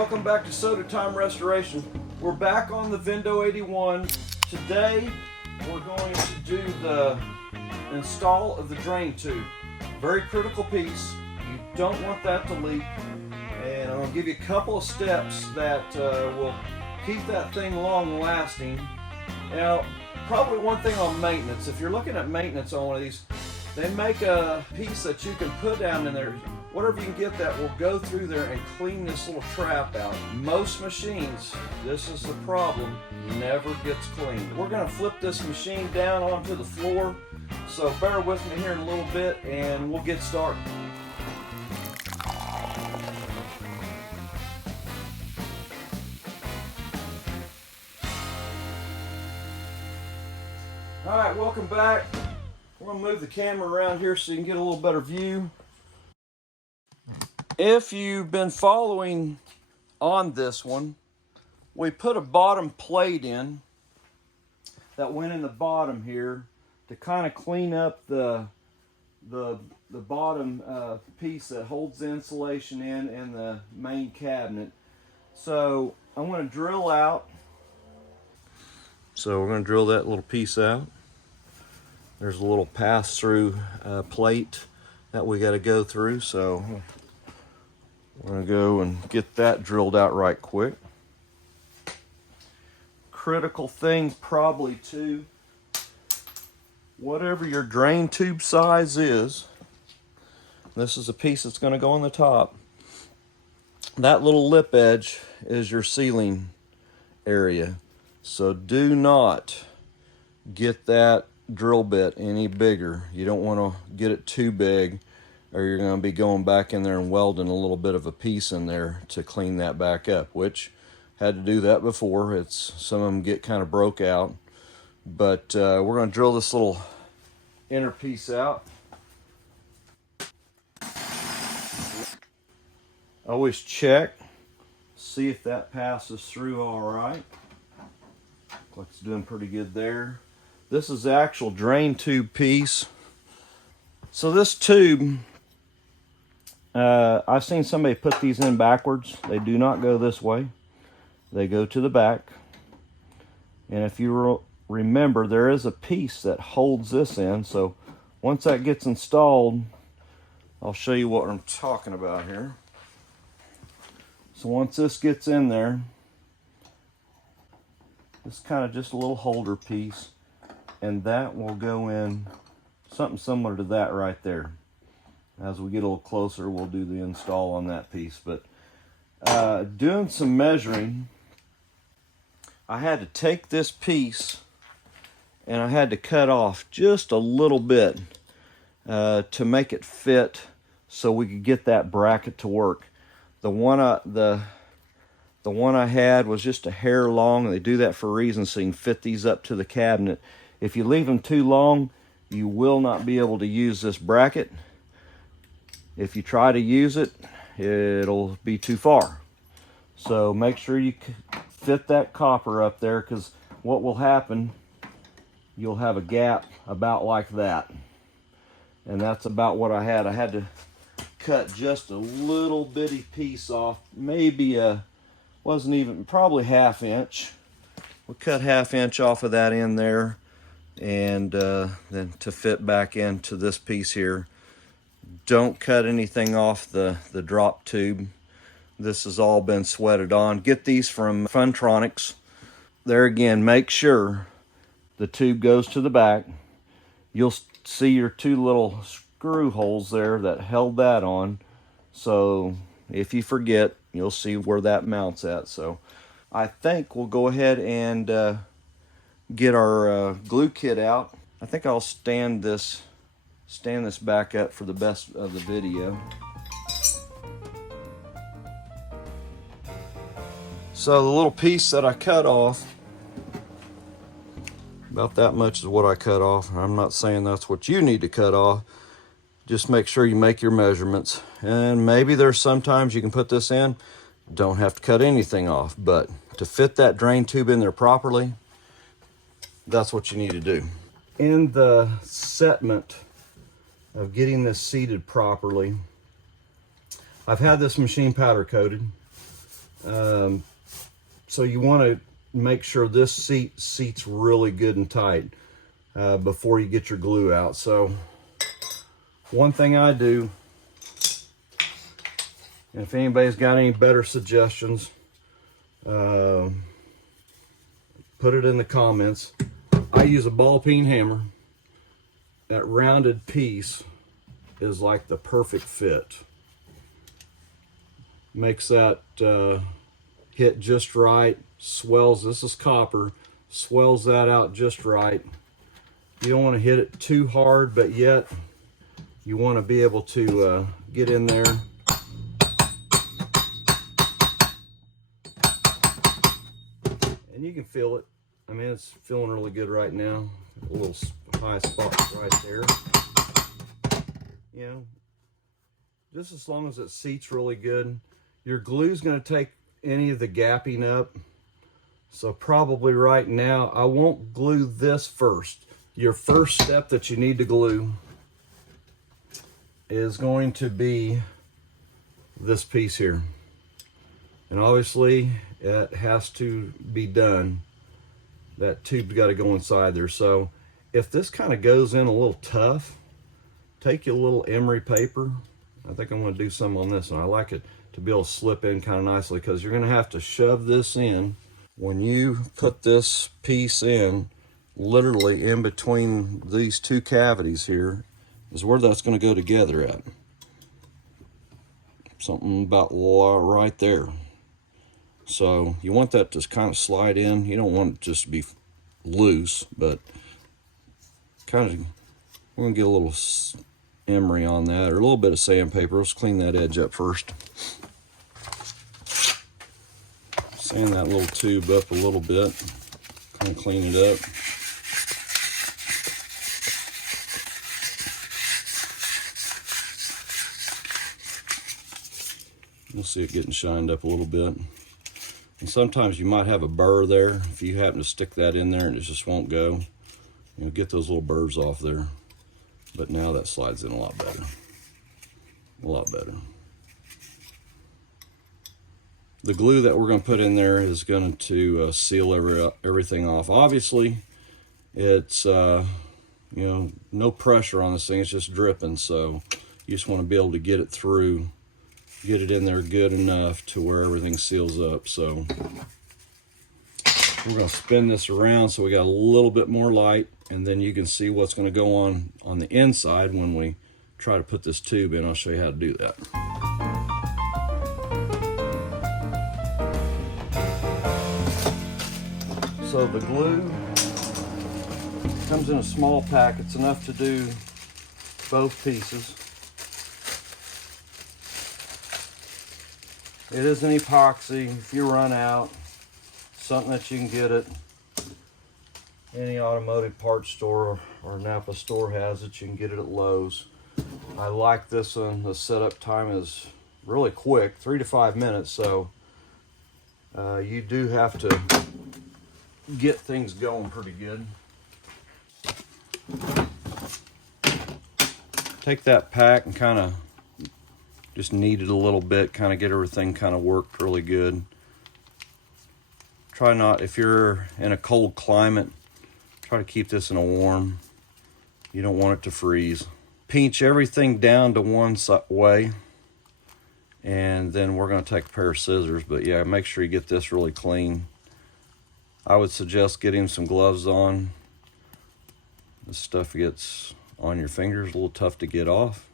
welcome back to Soda Time Restoration. We're back on the Vendo 81. Today we're going to do the install of the drain tube. Very critical piece. You don't want that to leak. And I'm going to give you a couple of steps that will keep that thing long lasting. Now, probably one thing on maintenance. If you're looking at maintenance on one of these, they make a piece that you can put down in there. Whatever you can get that will go through there and clean this little trap out. Most machines, this is the problem, never gets cleaned. We're going to flip this machine down onto the floor, so bear with me here in a little bit and we'll get started. Alright, welcome back. We're going to move the camera around here so you can get a little better view. If you've been following on this one, we put a bottom plate in that went in the bottom here to kind of clean up the bottom piece that holds the insulation in the main cabinet. So I'm going to drill out. So we're going to drill that little piece out. There's a little pass-through plate that we got to go through. So we're going to go and get that drilled out right quick. Critical thing probably too, whatever your drain tube size is, this is a piece that's going to go on the top. That little lip edge is your sealing area. So do not get that drill bit any bigger. You don't want to get it too big, or you're going to be going back in there and welding a little bit of a piece in there to clean that back up, which had to do that before. Some of them get kind of broke out, but we're going to drill this little inner piece out. Always check, see if that passes through all right. Looks like it's doing pretty good there. This is the actual drain tube piece. So this tube, I've seen somebody put these in backwards. They do not go this way. They go to the back. And if you remember, there is a piece that holds this in. So once that gets installed, I'll show you what I'm talking about here. So once this gets in there, it's kind of just a little holder piece. And that will go in something similar to that right there. As we get a little closer, we'll do the install on that piece. But doing some measuring, I had to take this piece and I had to cut off just a little bit to make it fit so we could get that bracket to work. The one I had was just a hair long, and they do that for a reason, so you can fit these up to the cabinet. If you leave them too long, you will not be able to use this bracket. If you try to use it, it'll be too far. So make sure you fit that copper up there, because what will happen, you'll have a gap about like that. And that's about what I had. I had to cut just a little bitty piece off, maybe wasn't even, probably ½ inch. We'll cut ½ inch off of that in there, and then to fit back into this piece here. Don't cut anything off the drop tube. This has all been sweated on. Get these from Funtronics. There again, make sure the tube goes to the back. You'll see your two little screw holes there that held that on. So if you forget, you'll see where that mounts at. So I think we'll go ahead and get our glue kit out. I think I'll stand this back up for the best of the video. So the little piece that I cut off, about that much is what I cut off. I'm not saying that's what you need to cut off. Just make sure you make your measurements. And maybe there's sometimes you can put this in, don't have to cut anything off, but to fit that drain tube in there properly, that's what you need to do. In the setment of getting this seated properly, I've had this machine powder coated. So you want to make sure this seats really good and tight before you get your glue out. So one thing I do, and if anybody's got any better suggestions, put it in the comments. I use a ball peen hammer. That rounded piece is like the perfect fit. Makes that hit just right, swells, this is copper, swells that out just right. You don't want to hit it too hard, but yet you want to be able to get in there. And you can feel it. I mean, it's feeling really good right now. A little high spot right there. You know, just as long as it seats really good. Your glue's going to take any of the gapping up. So probably right now, I won't glue this first. Your first step that you need to glue is going to be this piece here. And obviously, it has to be done. That tube's got to go inside there. So if this kind of goes in a little tough, take your little emery paper. I think I'm going to do some on this, and I like it to be able to slip in kind of nicely, because you're going to have to shove this in. When you put this piece in, literally in between these two cavities here is where that's going to go together at. Something about right there. So you want that to kind of slide in. You don't want it just to be loose, but kind of, we're going to get a little emery on that, or a little bit of sandpaper. Let's clean that edge up first. Sand that little tube up a little bit, kind of clean it up. You'll see it getting shined up a little bit. And sometimes you might have a burr there. If you happen to stick that in there and it just won't go, you'll get those little burrs off there. But now that slides in a lot better. A lot better. The glue that we're going to put in there is going to seal everything off. Obviously, it's you know, no pressure on this thing. It's just dripping, so you just want to be able to get it through, get it in there good enough to where everything seals up. So we're going to spin this around so we got a little bit more light, and then you can see what's going to go on the inside when we try to put this tube in. I'll show you how to do that. So the glue comes in a small pack. It's enough to do both pieces. It is an epoxy. If you run out, something that you can get at any automotive parts store or Napa store has it. You can get it at Lowe's. I like this one. The setup time is really quick, 3 to 5 minutes. So you do have to get things going pretty good. Take that pack and kind of just knead it a little bit, kind of get everything kind of worked really good. Try not, if you're in a cold climate, try to keep this in a warm. You don't want it to freeze. Pinch everything down to one way, and then we're going to take a pair of scissors. But yeah, make sure you get this really clean. I would suggest getting some gloves on. This stuff gets on your fingers a little tough to get off.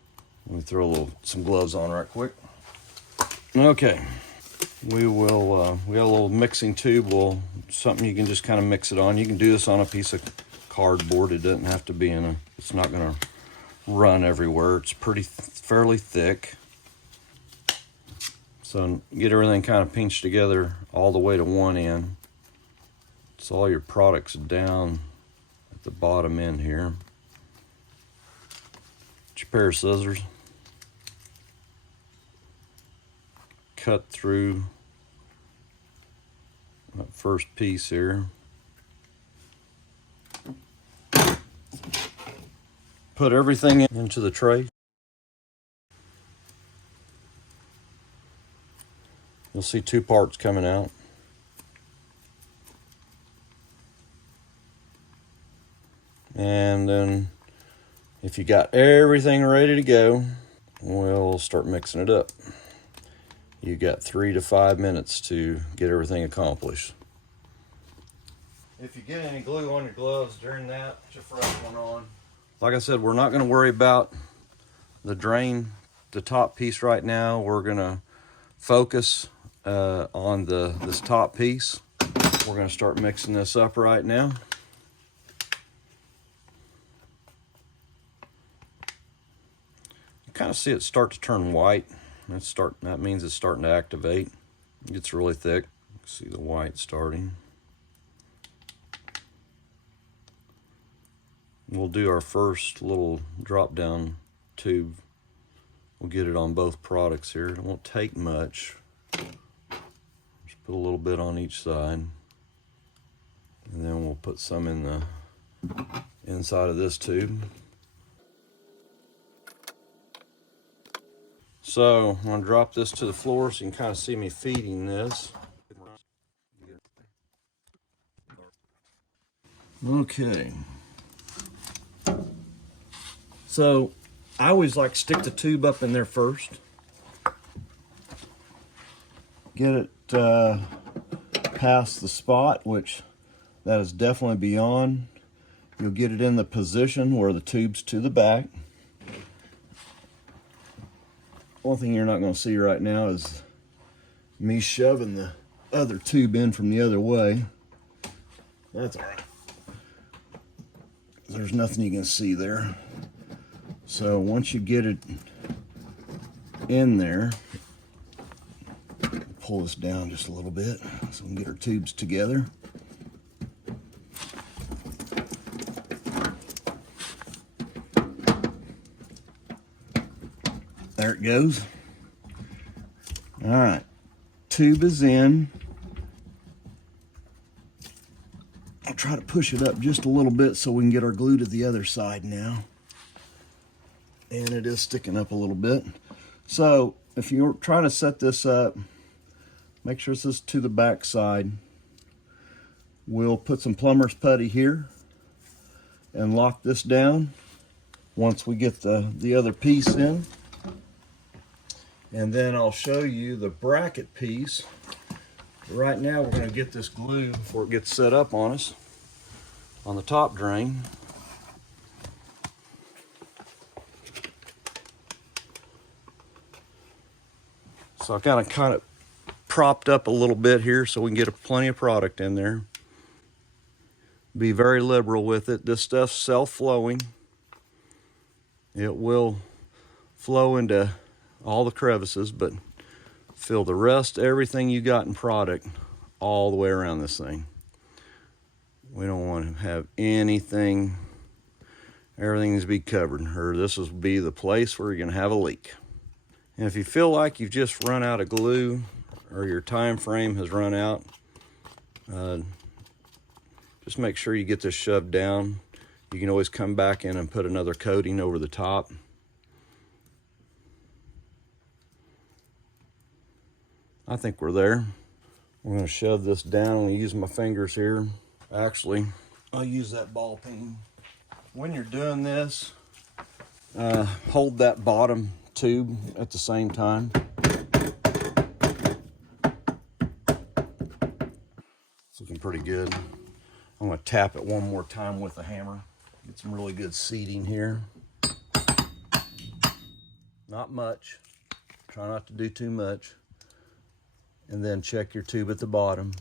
Let me throw some gloves on right quick. Okay, we got a little mixing tube. Something you can just kind of mix it on. You can do this on a piece of cardboard. It doesn't have to be it's not gonna run everywhere. It's fairly thick. So get everything kind of pinched together all the way to one end. So all your products down at the bottom end here. Get your pair of scissors. Cut through that first piece here. Put everything into the tray. You'll see two parts coming out. And then if you got everything ready to go, we'll start mixing it up. You got 3 to 5 minutes to get everything accomplished. If you get any glue on your gloves during that, put your fresh one on. Like I said, we're not going to worry about the drain, the top piece right now. We're going to focus on this top piece. We're going to start mixing this up right now. You kind of see it start to turn white. That means it's starting to activate. It gets really thick. See the white starting. We'll do our first little drop down tube. We'll get it on both products here. It won't take much. Just put a little bit on each side. And then we'll put some in the inside of this tube. So I'm going to drop this to the floor so you can kind of see me feeding this. Okay. So I always like to stick the tube up in there first. Get it past the spot, which that is definitely beyond. You'll get it in the position where the tube's to the back. One thing you're not going to see right now is me shoving the other tube in from the other way. That's all right. There's nothing you can see there. So once you get it in there, pull this down just a little bit so we can get our tubes together. There it goes. All right, tube is in. I'll try to push it up just a little bit so we can get our glue to the other side now. And it is sticking up a little bit. So if you're trying to set this up, make sure this is to the back side. We'll put some plumber's putty here and lock this down once we get the other piece in. And then I'll show you the bracket piece. Right now we're going to get this glue before it gets set up on us on the top drain. So I got it kind of propped up a little bit here so we can get plenty of product in there. Be very liberal with it. This stuff's self-flowing. It will flow into all the crevices, but fill the rest, everything you got in product, all the way around this thing. We don't want to have anything, everything needs to be covered, or this will be the place where you're going to have a leak. And if you feel like you've just run out of glue or your time frame has run out, just make sure you get this shoved down. You can always come back in and put another coating over the top. I think we're there. We're going to shove this down. I'm going to use my fingers here. Actually, I'll use that ball peen. When you're doing this, hold that bottom tube at the same time. It's looking pretty good. I'm going to tap it one more time with a hammer. Get some really good seating here. Not much. Try not to do too much. And then check your tube at the bottom.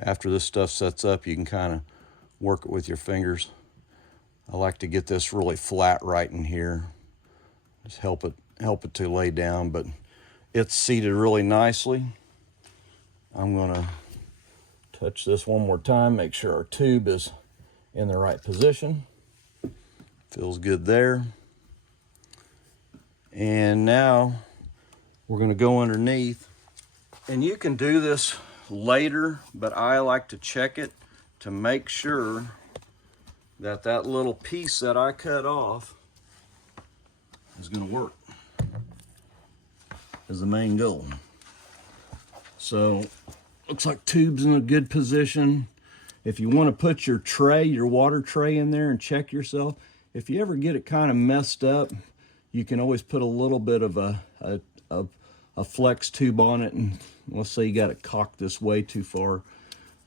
After this stuff sets up, you can kind of work it with your fingers. I like to get this really flat right in here. Just help it to lay down, but it's seated really nicely. I'm gonna touch this one more time, make sure our tube is in the right position. Feels good there. And now we're gonna go underneath. And you can do this later, but I like to check it to make sure that that little piece that I cut off is going to work, is the main goal. So looks like tube's in a good position. If you want to put your tray, your water tray in there and check yourself, if you ever get it kind of messed up, you can always put a little bit of a flex tube on it, and let's say you got it cocked this way too far,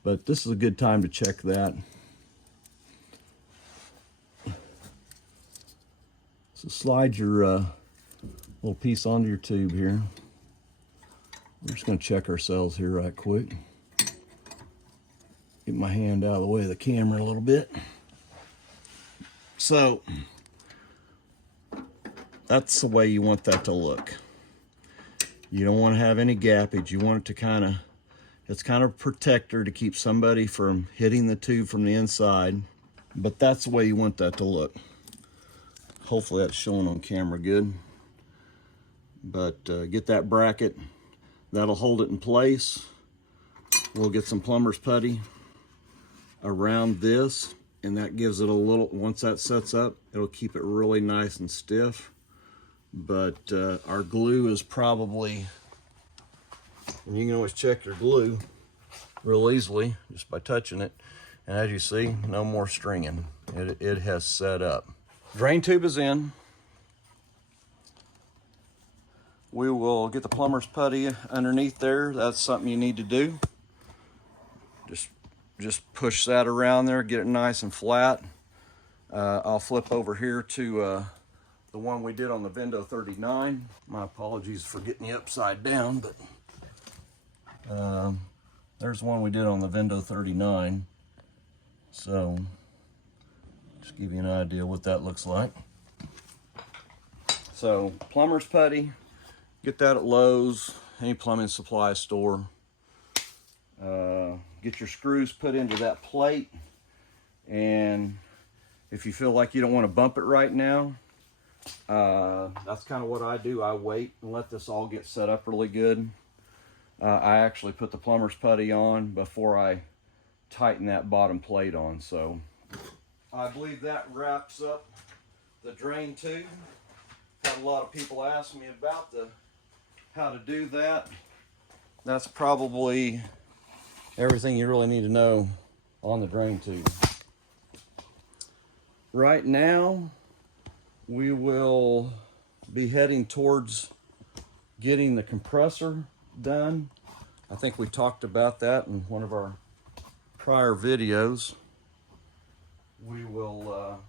but this is a good time to check that. So slide your little piece onto your tube here. We're just going to check ourselves here right quick. Get my hand out of the way of the camera a little bit. So that's the way you want that to look. You don't want to have any gappage. You want it to it's kind of a protector to keep somebody from hitting the tube from the inside, but that's the way you want that to look. Hopefully that's showing on camera good. But get that bracket, that'll hold it in place. We'll get some plumber's putty around this, and that gives it a little, once that sets up, it'll keep it really nice and stiff. But our glue is probably, and you can always check your glue real easily just by touching it. And as you see, no more stringing. It has set up. Drain tube is in. We will get the plumber's putty underneath there. That's something you need to do. Just push that around there, get it nice and flat. I'll flip over here to the one we did on the Vendo 39. My apologies for getting you upside down, but there's one we did on the Vendo 39. So just give you an idea what that looks like. So plumber's putty, get that at Lowe's, any plumbing supply store. Get your screws put into that plate, and if you feel like you don't want to bump it right now, that's kind of what I do. I wait and let this all get set up really good. I actually put the plumber's putty on before I tighten that bottom plate on. So I believe that wraps up the drain tube. Had a lot of people ask me about how to do that. That's probably everything you really need to know on the drain tube. Right now, we will be heading towards getting the compressor done. I think we talked about that in one of our prior videos. We will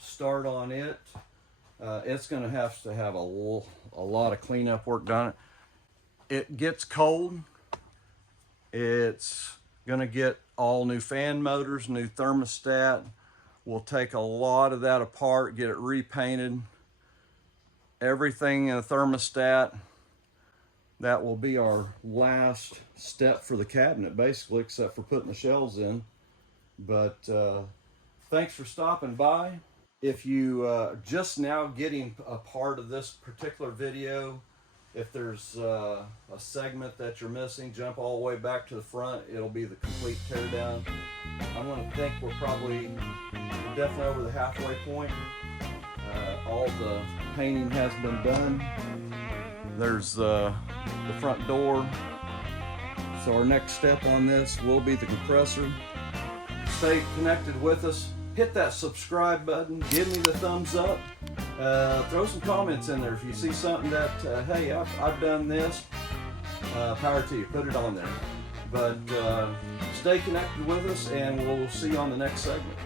start on it. It's going to have a lot of cleanup work done. It gets cold. It's going to get all new fan motors, new thermostat. We'll take a lot of that apart, get it repainted. Everything in the thermostat. That will be our last step for the cabinet, basically, except for putting the shelves in. But thanks for stopping by. If you just now getting a part of this particular video, if there's a segment that you're missing, jump all the way back to the front. It'll be the complete teardown. I'm going to think we're definitely over the halfway point. All the painting has been done. There's the front door. So our next step on this will be the compressor. Stay connected with us. Hit that subscribe button. Give me the thumbs up. Throw some comments in there if you see something that, hey, I've done this. Power to you. Put it on there. But stay connected with us, and we'll see you on the next segment.